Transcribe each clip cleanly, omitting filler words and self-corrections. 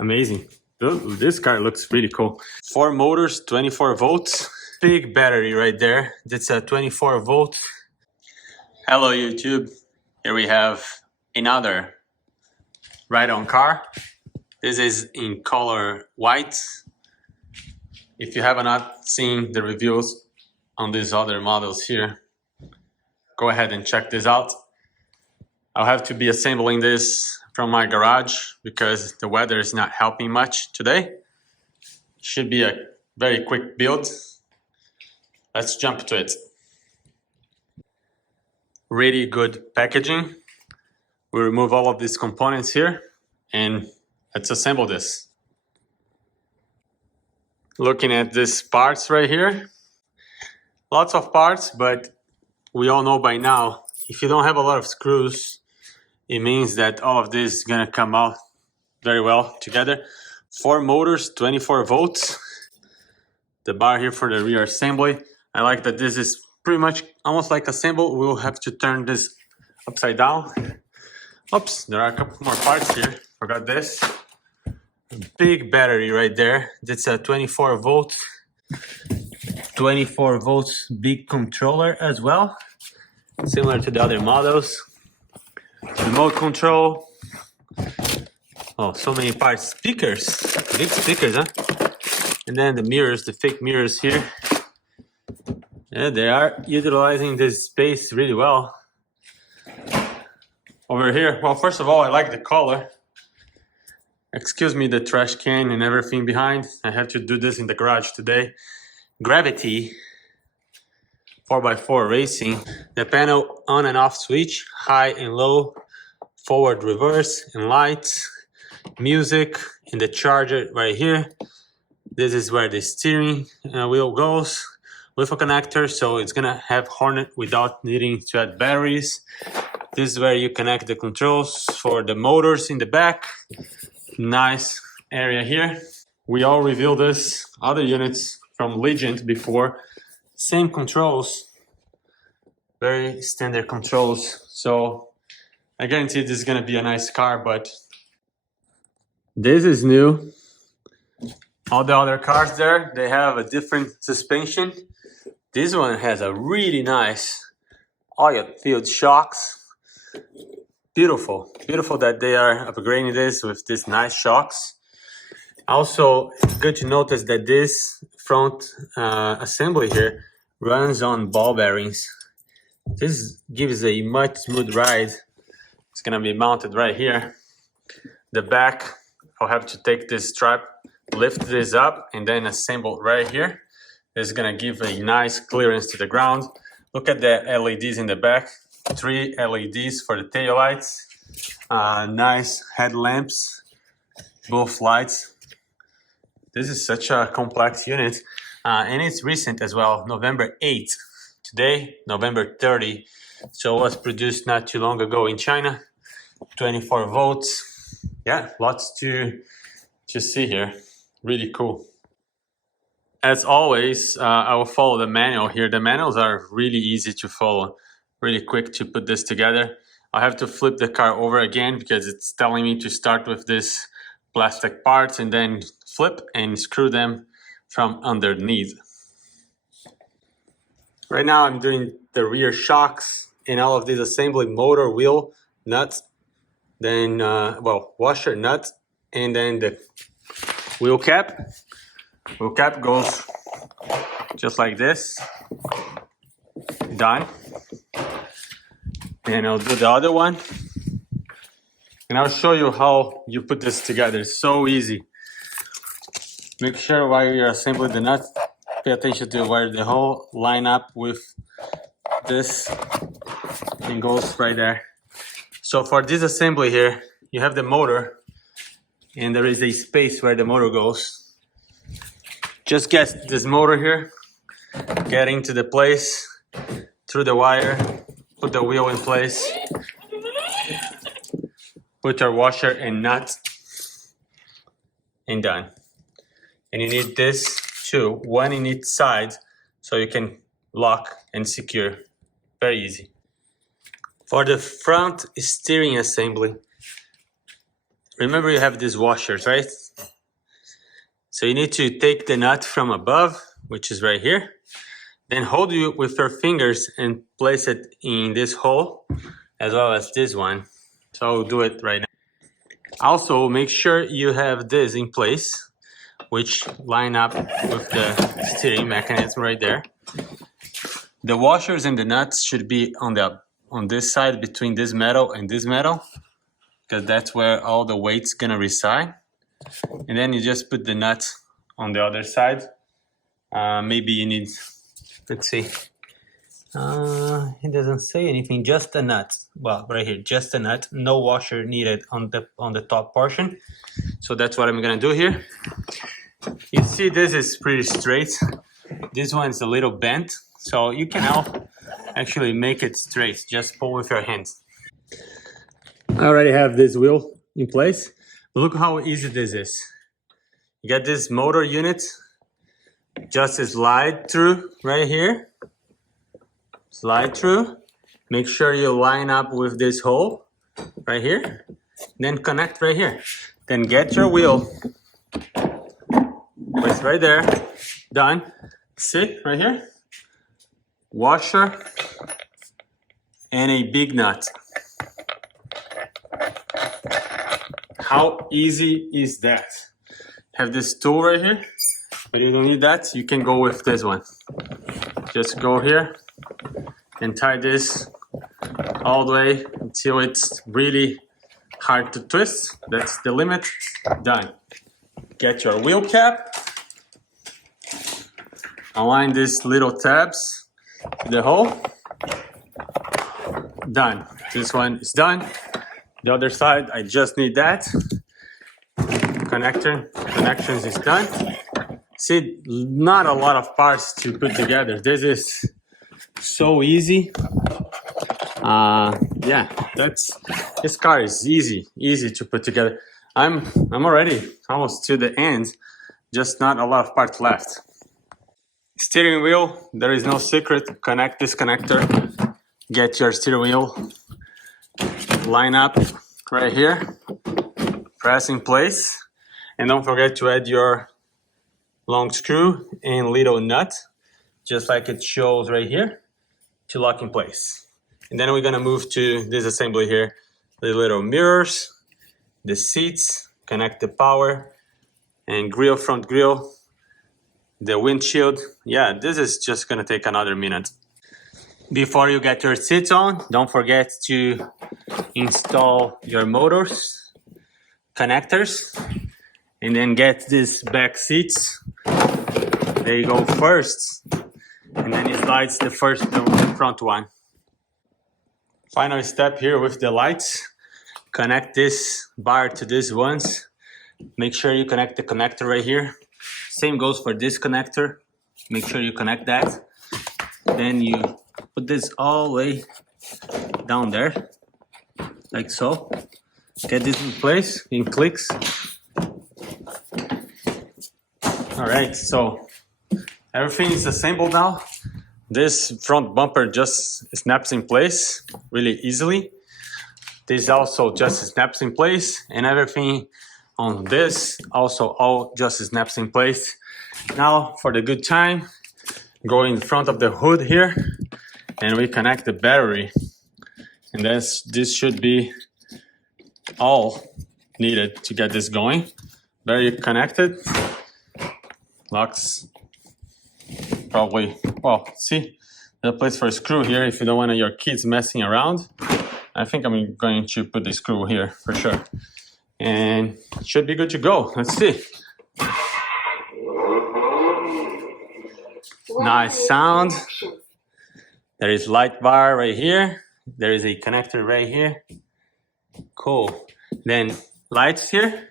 Amazing. This car looks really cool. 4 motors, 24 volts. Big battery right there. That's a 24 volt. Hello YouTube. Here we have another ride-on car. This is in color white. If you have not seen the reviews on these other models here, go ahead and check this out. I'll have to be assembling this from my garage because the weather is not helping much today. Should be a very quick build. Let's jump to it. Really good packaging. We remove all of these components here and let's assemble this. Looking at these parts right here, lots of parts, but we all know by now, if you don't have a lot of screws, it means that all of this is gonna come out very well together. 4 motors, 24 volts. The bar here for the rear assembly. I like that this is pretty much almost like assembled. We'll have to turn this upside down. Oops, there are a couple more parts here. Forgot this. Big battery right there. That's a 24 volts big controller as well, similar to the other models. Remote control. Oh, so many parts. Speakers, big speakers, huh? And then the mirrors, the fake mirrors here. Yeah, they are utilizing this space really well. Over here, well, first of all, I like the color. Excuse me, the trash can and everything behind. I have to do this in the garage today. Gravity 4x4 racing. The panel on and off switch, high and low, forward, reverse, and lights. Music, and the charger right here. This is where the steering wheel goes with a connector, so it's gonna have Hornet without needing to add batteries. This is where you connect the controls for the motors in the back. Nice area here. We all reviewed this other units from LIGIANT before. Same controls, very standard controls. So I guarantee this is gonna be a nice car, but this is new. All the other cars there, they have a different suspension. This one has a really nice oil-filled shocks. Beautiful, beautiful that they are upgrading this with these nice shocks. Also, it's good to notice that this front assembly here runs on ball bearings. This gives a much smooth ride. It's gonna be mounted right here. The back, I'll have to take this strap, lift this up, and then assemble right here. This is gonna give a nice clearance to the ground. Look at the LEDs in the back. 3 LEDs for the tail lights. Nice headlamps, both lights. This is such a complex unit. And it's recent as well, November 8th. Today, November 30. So it was produced not too long ago in China. 24 volts. Yeah, lots to see here. Really cool. As always, I will follow the manual here. The manuals are really easy to follow. Really quick to put this together. I have to flip the car over again because it's telling me to start with this plastic parts and then flip and screw them from underneath. Right now I'm doing the rear shocks and all of these assembly, motor, wheel, nuts, then washer, nuts, and then the wheel cap. Wheel cap goes just like this. Done. And I'll do the other one. And I'll show you how you put this together. It's so easy. Make sure while you're assembling the nuts, pay attention to where the hole line up with this and goes right there. So for this assembly here, you have the motor and there is a space where the motor goes. Just get this motor here, get into the place through the wire, put the wheel in place, put our washer and nut, and done. And you need this too, one in each side, so you can lock and secure. Very easy. For the front steering assembly, remember you have these washers, right? So you need to take the nut from above, which is right here, then hold it with your fingers and place it in this hole, as well as this one. So I'll do it right now. Also, make sure you have this in place, which line up with the steering mechanism right there. The washers and the nuts should be on this side between this metal and this metal, because that's where all the weight's gonna reside. And then you just put the nut on the other side. Maybe you need, let's see. It doesn't say anything, just a nut. Well, right here, just a nut. No washer needed on the top portion. So that's what I'm gonna do here. You see, this is pretty straight. This one's a little bent, so you can actually make it straight. Just pull with your hands. I already have this wheel in place. But look how easy this is. You got this motor unit. Just slide through right here. Slide through. Make sure you line up with this hole right here. Then connect right here. Then get your wheel. Place right there. Done. See right here? Washer and a big nut. How easy is that? Have this tool right here, but you don't need that. You can go with this one. Just go here and tie this all the way until it's really hard to twist. That's the limit. Done. Get your wheel cap. Align these little tabs to the hole. Done. This one is done. The other side, I just need that. Connections is done. See, not a lot of parts to put together. This is so easy. Yeah, this car is easy to put together. I'm already almost to the end, just not a lot of parts left. Steering wheel, there is no secret. Connect this connector. Get your steering wheel. Line up right here. Press in place. And don't forget to add your long screw and little nut, just like it shows right here, to lock in place. And then we're gonna move to this assembly here. The little mirrors, the seats, connect the power, and front grille, the windshield. Yeah, this is just gonna take another minute. Before you get your seats on, don't forget to install your motors, connectors, and then get these back seats. They go first, and then it slides the front one. Final step here with the lights. Connect this bar to these ones. Make sure you connect the connector right here. Same goes for this connector. Make sure you connect that. Then you put this all the way down there, like so. Get this in place in clicks. All right, so everything is assembled now. This front bumper just snaps in place really easily. This also just snaps in place, and everything on this also all just snaps in place. Now for the good time, go in front of the hood here, and we connect the battery. And this should be all needed to get this going. Very connected. Locks probably, well, see, there's a place for a screw here if you don't want your kids messing around. I think I'm going to put the screw here for sure. And it should be good to go. Let's see. Nice sound. There is light bar right here. There is a connector right here. Cool. Then lights here.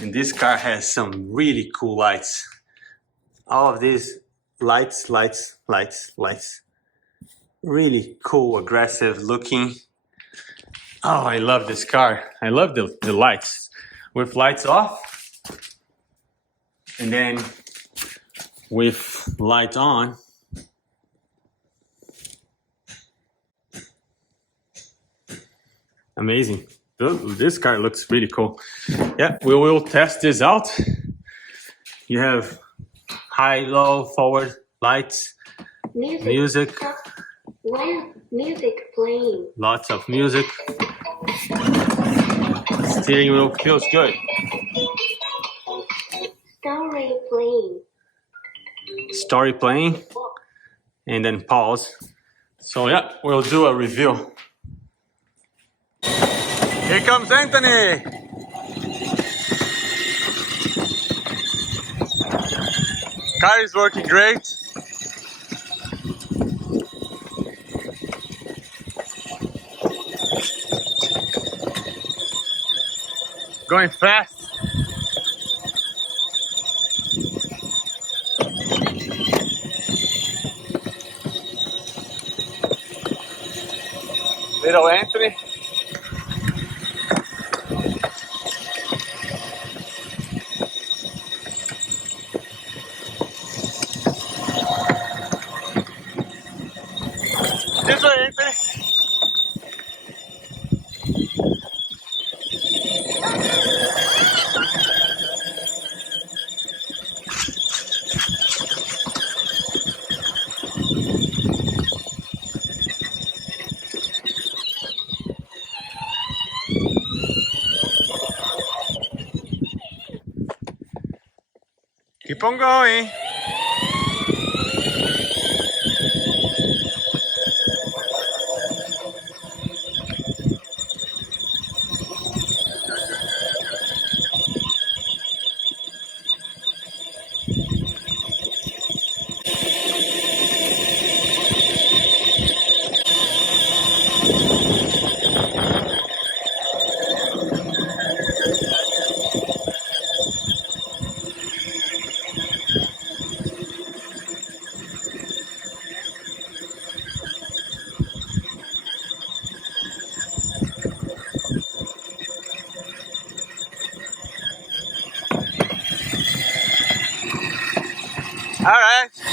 And this car has some really cool lights. All of these lights. Really cool, aggressive looking. Oh, I love this car. I love the lights. With lights off, and then with light on. Amazing. This car looks really cool. Yeah, we will test this out. You have high, low, forward lights, music. Music playing. Lots of music. Steering wheel feels good. Story playing. Story playing. And then pause. So yeah, we'll do a review. Here comes Anthony! Car is working great. Going fast. Little Anthony. This way, Anthony. Keep on going. All right.